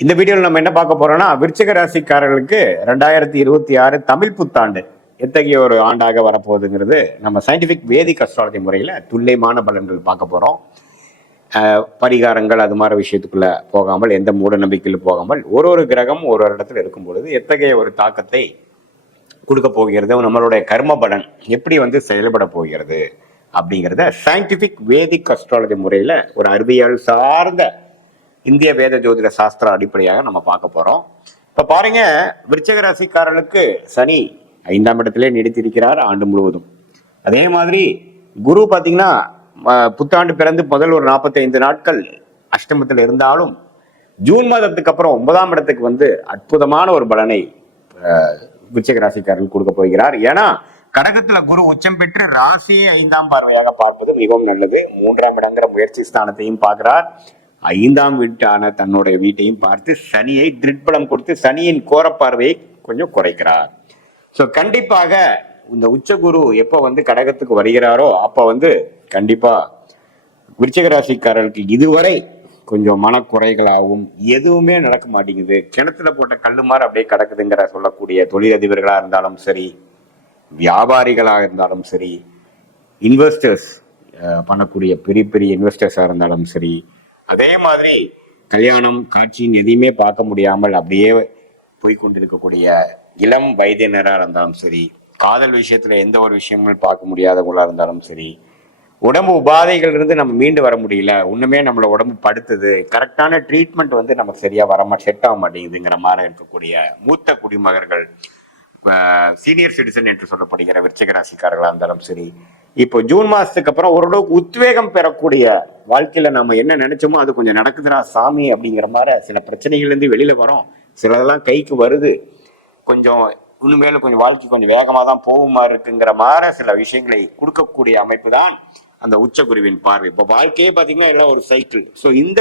இந்த வீடியோவில் நம்ம என்ன பார்க்க போறோம்னா, விருச்சிக ராசிக்காரர்களுக்கு 2026 தமிழ் புத்தாண்டு எத்தகைய ஒரு ஆண்டாக வரப்போகுதுங்கிறது நம்ம சயின்டிபிக் வேதிக் அஸ்ட்ராலஜி முறையில் துல்லியமான பலன்கள் பார்க்க போறோம். பரிகாரங்கள் அது மாதிரி விஷயத்துக்குள்ள போகாமல், எந்த மூட நம்பிக்கையில் போகாமல், ஒரு கிரகம் ஒரு இடத்துல இருக்கும் பொழுது எத்தகைய ஒரு தாக்கத்தை கொடுக்க போகிறது, நம்மளுடைய கர்ம பலன் எப்படி செயல்பட போகிறது அப்படிங்கிறத சயின்டிபிக் வேதிக் அஸ்ட்ராலஜி முறையில் ஒரு அறிவியல் சார்ந்த இந்திய வேத ஜோதிட சாஸ்திர அடிப்படையாக நம்ம பார்க்க போறோம். இப்ப பாருங்க, விருச்சிக ராசிக்காரர்களுக்கு சனி 5ஆம் இடத்திலே நீடித்திருக்கிறார் ஆண்டு முழுவதும். அதே மாதிரி குரு பாத்தீங்கன்னா புத்தாண்டு பிறந்து முதல் ஒரு 45 நாட்கள் அஷ்டமத்தில் இருந்தாலும் ஜூன் மாதத்துக்கு அப்புறம் 9ஆம் இடத்துக்கு அற்புதமான ஒரு பலனை விருச்சிக ராசிக்காரர்கள் கொடுக்க போகிறார். ஏன்னா கடகத்துல குரு உச்சம் பெற்று ராசியை 5ஆம் பார்வையாக பார்ப்பது மிகவும் நல்லது. 3ஆம் இடங்கிற முயற்சி ஸ்தானத்தையும் பார்க்கிறார். 5ஆம் வீட்டான தன்னுடைய வீட்டையும் பார்த்து சனியை திருட்பலம் கொடுத்து சனியின் கோரப்பார்வையை கொஞ்சம் குறைக்கிறார். ஸோ கண்டிப்பாக இந்த உச்சகுரு எப்போ கடகத்துக்கு வருகிறாரோ அப்போ கண்டிப்பா விருச்சிக ராசிக்காரர்களுக்கு இதுவரை கொஞ்சம் மனக்குறைகளாகவும் எதுவுமே நடக்க மாட்டேங்குது, கிணத்துல போட்ட கல்லுமாறு அப்படியே கிடக்குதுங்கிற சொல்லக்கூடிய தொழிலதிபர்களா இருந்தாலும் சரி, வியாபாரிகளாக இருந்தாலும் சரி, இன்வெஸ்டர்ஸ் பண்ணக்கூடிய பெரிய பெரிய இன்வெஸ்டர்ஸா இருந்தாலும் சரி, அதே மாதிரி கல்யாணம் காட்சின்னு எதையுமே பார்க்க முடியாமல் அப்படியே போய்கொண்டிருக்கக்கூடிய இளம் வயதினராக இருந்தாலும் சரி, காதல் விஷயத்துல எந்த ஒரு விஷயமும் பார்க்க முடியாதவங்களா இருந்தாலும் சரி, உடம்பு உபாதைகள் இருந்து நம்ம மீண்டு வர முடியல, ஒண்ணுமே நம்மள உடம்பு படுத்துது, கரெக்டான ட்ரீட்மெண்ட் நமக்கு சரியா செட் ஆக மாட்டேங்குதுங்கிற மாதிரி இருக்கக்கூடிய மூத்த குடிமகர்கள், சீனியர் சிட்டிசன் என்று சொல்லப்படுகிற விருச்சிக ராசிக்காரர்களா இருந்தாலும் சரி, இப்போ ஜூன் மாசத்துக்கு அப்புறம் ஓரளவுக்கு உத்வேகம் பெறக்கூடிய வாழ்க்கையில நம்ம என்ன நினைச்சோமோ அது கொஞ்சம் நடக்குதுடா சாமி அப்படிங்கிற மாதிரி சில பிரச்சனைகள்ல இருந்து வெளியில வரோம். சிலதெல்லாம் கைக்கு வருது, கொஞ்சம் இனிமேல கொஞ்சம் வாழ்க்கை கொஞ்சம் வேகமா தான் போகுமா இருக்குங்கிற மாதிரி சில விஷயங்களை கொடுக்கக்கூடிய அமைப்பு தான் அந்த உச்சகுருவின் பார்வை. இப்போ வாழ்க்கையே பாத்தீங்கன்னா எல்லாம் ஒரு சைக்கிள். ஸோ இந்த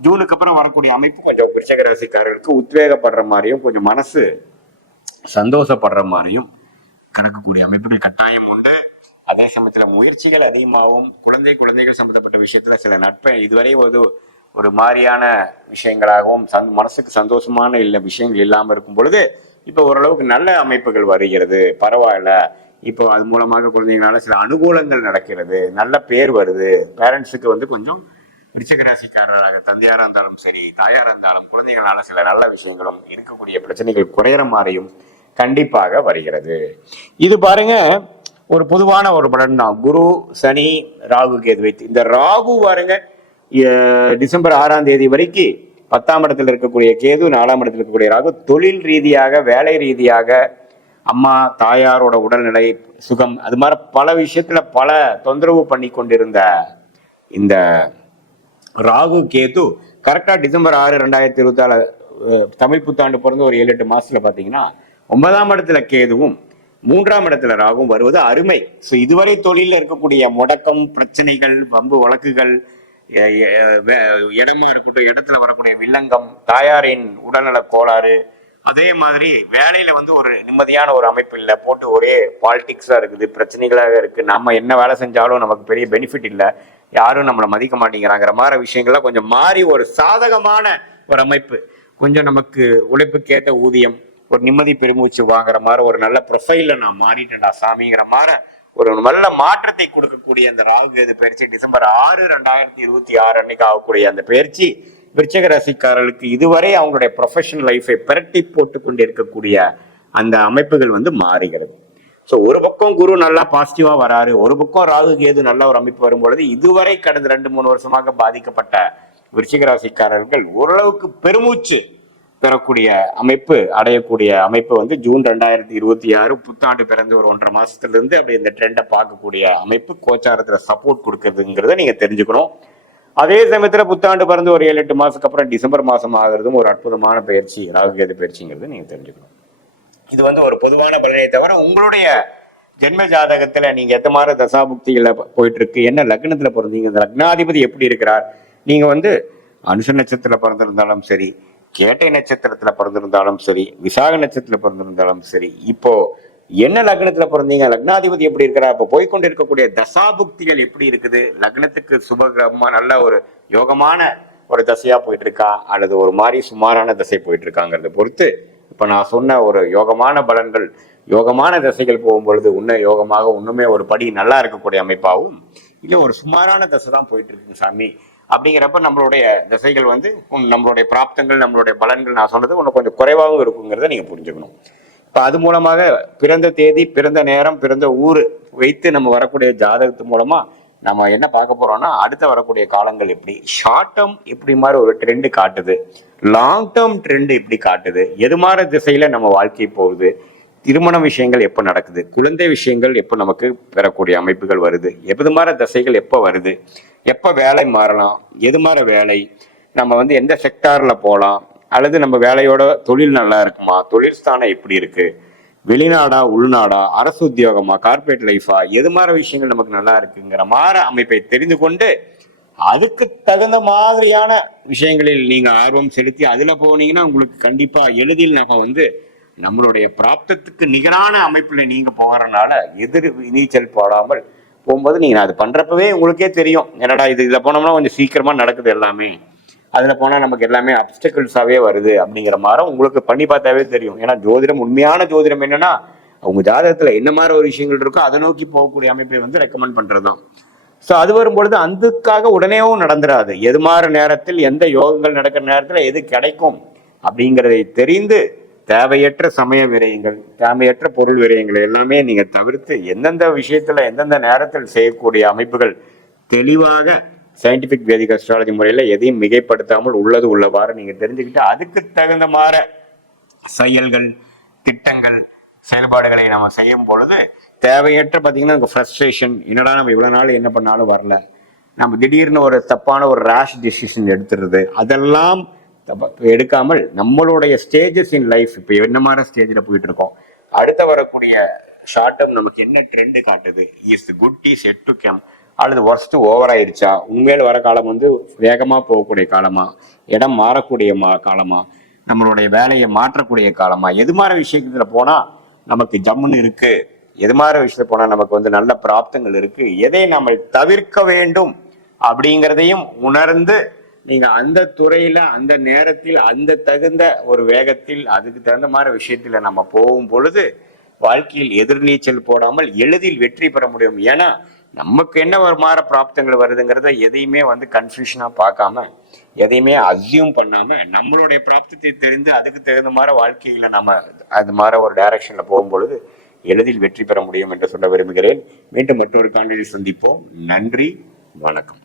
ஜூனுக்கு அப்புறம் வரக்கூடிய அமைப்பு கொஞ்சம் விருச்சிக ராசிக்காரர்களுக்கு உத்வேகப்படுற மாதிரியும் கொஞ்சம் மனசு சந்தோஷப்படுற மாதிரியும் கிடக்கக்கூடிய அமைப்புகள் கட்டாயம் உண்டு. அதே சமயத்துல முயற்சிகள் அதிகமாகவும் குழந்தைகள் சம்பந்தப்பட்ட விஷயத்துல சில நட்பை இதுவரை ஒரு மாதிரியான விஷயங்களாகவும் மனசுக்கு சந்தோஷமான விஷயங்கள் இல்லாம இருக்கும் பொழுது இப்ப ஓரளவுக்கு நல்ல அமைப்புகள் வருகிறது, பரவாயில்ல. இப்போ அது மூலமாக குழந்தைங்களால சில அனுகூலங்கள் நடக்கிறது, நல்ல பேர் வருது. பேரண்ட்ஸுக்கு கொஞ்சம் விருச்சிக ராசிக்காரராக தந்தையாரா இருந்தாலும் சரி, தாயாரா இருந்தாலும் குழந்தைகளால சில நல்ல விஷயங்களும் இருக்கக்கூடிய பிரச்சனைகள் குறையிற மாதிரியும் கண்டிப்பாக வருகிறது. இது பாருங்க ஒரு பொதுவான ஒரு பலன் தான். குரு சனி ராகு கேது வைத்து இந்த ராகு பாருங்க டிசம்பர் 6ஆம் தேதி வரைக்கும் 10ஆம் இடத்துல இருக்கக்கூடிய கேது, 4ஆம் இடத்துல இருக்கக்கூடிய ராகு தொழில் ரீதியாக, வேலை ரீதியாக, அம்மா தாயாரோட உடல்நிலை சுகம், அது மாதிரி பல விஷயத்துல பல தொந்தரவு பண்ணி கொண்டிருந்த இந்த ராகு கேது கரெக்டா டிசம்பர் 6, 2024 தமிழ் புத்தாண்டு பிறந்து ஒரு 7-8 மாசத்துல பாத்தீங்கன்னா 9ஆம் இடத்துல கேதுவும் 3ஆம் இடத்துல ராகும் வருவது அருமை. ஸோ இதுவரை தொழில இருக்கக்கூடிய முடக்கம், பிரச்சனைகள், வம்பு வழக்குகள், இடமா இருக்கட்டும், இடத்துல வரக்கூடிய வில்லங்கம், தாயாரின் உடல்நல கோளாறு, அதே மாதிரி வேலையில ஒரு நிம்மதியான ஒரு அமைப்பு இல்லை, போட்டு ஒரே பாலிடிக்ஸா இருக்குது, பிரச்சனைகளாக இருக்கு, நம்ம என்ன வேலை செஞ்சாலும் நமக்கு பெரிய பெனிஃபிட் இல்லை, யாரும் நம்மளை மதிக்க மாட்டேங்கிறாங்கிற மாதிரி விஷயங்கள்லாம் கொஞ்சம் மாறி ஒரு சாதகமான ஒரு அமைப்பு, கொஞ்சம் நமக்கு உழைப்புக்கேற்ற ஊதியம், ஒரு நிம்மதி பெருமூச்சு வாங்குற மாதிரி ஒரு நல்ல ப்ரொஃபைல்ல நான் மாறிட்டேன்டா சாமிங்கிற மாதிரி ஒரு நல்ல மாற்றத்தை கொடுக்கக்கூடிய அந்த ராகு கேது பயிற்சி டிசம்பர் 6, 2026 அன்னைக்கு ஆகக்கூடிய அந்த பயிற்சி விருச்சிக ராசிக்காரர்களுக்கு இதுவரை அவங்களுடைய ப்ரொஃபஷனல் லைஃபை பிரட்டி போட்டு கொண்டு இருக்கக்கூடிய அந்த அமைப்புகள் மாறுகிறது. ஸோ ஒரு பக்கம் குரு நல்லா பாசிட்டிவா வராரு, ஒரு பக்கம் ராகு கேது நல்ல ஒரு அமைப்பு வரும்பொழுது இதுவரை கடந்த 2-3 வருஷமாக பாதிக்கப்பட்ட விருச்சிக ராசிக்காரர்கள் ஓரளவுக்கு பெருமூச்சு பெறக்கூடிய அமைப்பு, அடையக்கூடிய அமைப்பு ஜூன் 2026 புத்தாண்டு பிறந்து ஒரு 1.5 மாசத்துல இருந்து அப்படி இந்த ட்ரெண்டை பார்க்கக்கூடிய அமைப்பு கோச்சாரத்துல சப்போர்ட் கொடுக்கறதுங்கிறத நீங்க தெரிஞ்சுக்கணும். அதே சமயத்துல புத்தாண்டு பிறந்து ஒரு 7-8 மாசத்துக்கு அப்புறம் டிசம்பர் மாசம் ஆகுறதும் ஒரு அற்புதமான பயிற்சி, ராகுகேது பயிற்சிங்கிறது நீங்க தெரிஞ்சுக்கணும். இது ஒரு பொதுவான பலனை தவிர உங்களுடைய ஜென்ம ஜாதகத்துல நீங்க எந்த மாதிரி தசாபுக்திகளை போயிட்டு இருக்கு, என்ன லக்னத்துல பிறந்தீங்க, இந்த லக்னாதிபதி எப்படி இருக்கிறார், நீங்க அனுஷ நட்சத்திரத்துல பிறந்திருந்தாலும் சரி, கேட்டை நட்சத்திரத்துல பிறந்திருந்தாலும் சரி, விசாக நட்சத்திரத்துல பிறந்திருந்தாலும் சரி, இப்போ என்ன லக்னத்துல பிறந்தீங்க, லக்னாதிபதி எப்படி இருக்கிறா, இப்ப போய்கொண்டு இருக்கக்கூடிய தசாபுக்திகள் எப்படி இருக்குது, லக்னத்துக்கு சுபகிரகமா நல்ல ஒரு யோகமான ஒரு தசையா போயிட்டு இருக்கா அல்லது ஒரு மாதிரி சுமாரான தசை போயிட்டு இருக்காங்கிறத பொறுத்து இப்ப நான் சொன்ன ஒரு யோகமான பலன்கள், யோகமான தசைகள் போகும்பொழுது யோகமாக இன்னுமே ஒரு படி நல்லா இருக்கக்கூடிய அமைப்பாகவும், இல்லை ஒரு சுமாரான தசை தான் போயிட்டு இருக்கு சாமி அப்படிங்கிறப்ப நம்மளுடைய தசைகள் நம்மளுடைய பிராப்தங்கள், நம்மளுடைய பலன்கள் நான் சொன்னது இன்னும் கொஞ்சம் குறைவாகவும் இருக்குங்கிறத நீங்க புரிஞ்சுக்கணும். இப்ப அது மூலமாக பிறந்த தேதி, பிறந்த நேரம், பிறந்த ஊர் வைத்து நம்ம வரக்கூடிய ஜாதகத்து மூலமா நம்ம என்ன பார்க்க போறோம்னா, அடுத்த வரக்கூடிய காலங்கள் எப்படி, ஷார்ட் டேர்ம் எப்படி மாதிரி ஒரு ட்ரெண்ட் காட்டுது, லாங் டேர்ம் ட்ரெண்ட் எப்படி காட்டுது, எது மாதிரி திசையில நம்ம வாழ்க்கை போகுது, திருமண விஷயங்கள் எப்போ நடக்குது, குழந்தை விஷயங்கள் எப்போ நமக்கு பெறக்கூடிய அமைப்புகள் வருது, எது மாதிரி தசைகள் எப்போ வருது, எப்போ வேலை மாறலாம், எது மாதிரி வேலை, நம்ம எந்த செக்டார்ல போகலாம், அல்லது நம்ம வேலையோட தொழில் நல்லா இருக்குமா, தொழில் ஸ்தானம் எப்படி இருக்கு, வெளிநாடா உள்நாடா, அரசு உத்தியோகமா, கார்பரேட் லைஃபா, எது மாதிரி விஷயங்கள் நமக்கு நல்லா இருக்குங்கிற மாதிரி அமைப்பை தெரிந்து கொண்டு அதுக்கு தகுந்த மாதிரியான விஷயங்களில் நீங்க ஆர்வம் செலுத்தி அதுல போனீங்கன்னா உங்களுக்கு கண்டிப்பா எளிதில் நம்ம நம்மளுடைய பிராப்தத்துக்கு நிகரான அமைப்புல நீங்க போகிறனால எதிர் நீச்சல் போடாமல் போகும்போது நீங்க அது பண்றப்பவே உங்களுக்கே தெரியும், என்னடா இதுல போனோம்னா கொஞ்சம் சீக்கிரமா நடக்குது எல்லாமே, அதுல போனா நமக்கு எல்லாமே அப்டக்கிள்ஸாவே வருது அப்படிங்கிற மாதிரி உங்களுக்கு பண்ணி பார்த்தாவே தெரியும். ஏன்னா ஜோதிடம், உண்மையான ஜோதிடம் என்னன்னா அவங்க ஜாதகத்துல என்ன மாதிரி ஒரு விஷயங்கள் இருக்கோ அதை நோக்கி போகக்கூடிய அமைப்பை ரெக்கமெண்ட் பண்றதுதான். ஸோ அது வரும்பொழுது அதுக்காக உடனேவும் நடந்துடாது. எது மாதிரி நேரத்தில் எந்த யோகங்கள் நடக்கிற நேரத்துல எது கிடைக்கும் அப்படிங்கிறதை தெரிந்து தேவையற்ற சமய விரயங்கள், தேவையற்ற பொருள் விரயங்கள் எல்லாமே நீங்க தவிர்த்து எந்தெந்த விஷயத்துல எந்தெந்த நேரத்தில் செய்யக்கூடிய அமைப்புகள் தெளிவாக சயின்டிபிக் வேதிக் அஸ்ட்ராலஜி முறையில எதையும் மிகைப்படுத்தாமல் உள்ளது உள்ளவாறு நீங்க தெரிஞ்சுக்கிட்டு அதுக்கு தகுந்த மாதிரி செயல்கள், திட்டங்கள், செயல்பாடுகளை நம்ம செய்யும் பொழுது தேவையற்ற பார்த்தீங்கன்னா ஃப்ரஸ்ட்ரேஷன், என்னடா நம்ம இவ்வளவு நாள் என்ன பண்ணாலும் வரல, நம்ம திடீர்னு ஒரு தப்பான ஒரு ரேஷ் டிசிஷன் எடுத்துறது, அதெல்லாம் எடுக்காமல் நம்மளுடைய ஸ்டேஜஸ் இன் லைஃப் இப்போ என்ன மாதிரி ஸ்டேஜில் போயிட்டு இருக்கோம், அடுத்த வரக்கூடிய ஷார்ட் டேர்ம் நமக்கு என்ன ட்ரெண்ட் காட்டுது, is good is yet to come அல்லது ஒர்ஸ்ட் ஓவர் ஆயிடுச்சா, உண்மையில வர காலம் வேகமா போகக்கூடிய காலமா, இடம் மாறக்கூடிய காலமா, நம்மளுடைய வேலையை மாற்றக்கூடிய காலமா, எது மாதிரி விஷயத்துல போனா நமக்கு ஜம்முன்னு இருக்கு, எது மாதிரி விஷயத்துல போனா நமக்கு நல்ல பிராப்தங்கள் இருக்கு, எதை நம்ம தவிர்க்க வேண்டும் அப்படிங்கிறதையும் உணர்ந்து நீங்க அந்த துறையில அந்த நேரத்தில் அந்த தகுந்த ஒரு வேகத்தில் அதுக்கு தகுந்த மாதிரி விஷயத்துல நம்ம போகும் பொழுது வாழ்க்கையில் எதிர்நீச்சல் போடாமல் எளிதில் வெற்றி பெற முடியும். ஏன்னா நமக்கு என்ன ஒரு மாதிரி பிராப்தங்கள் வருதுங்கிறத எதையுமே கன்ஃபியூஷனா பார்க்காம, எதையுமே அசியூம் பண்ணாம நம்மளுடைய பிராப்தத்தை தெரிந்து அதுக்கு தகுந்த மாதிரி வாழ்க்கையில நம்ம அது மாதிரி ஒரு டைரக்ஷன்ல போகும்பொழுது எளிதில் வெற்றி பெற முடியும் என்று சொல்ல விரும்புகிறேன். மீண்டும் மற்றொரு காணொலியில் சந்திப்போம். நன்றி, வணக்கம்.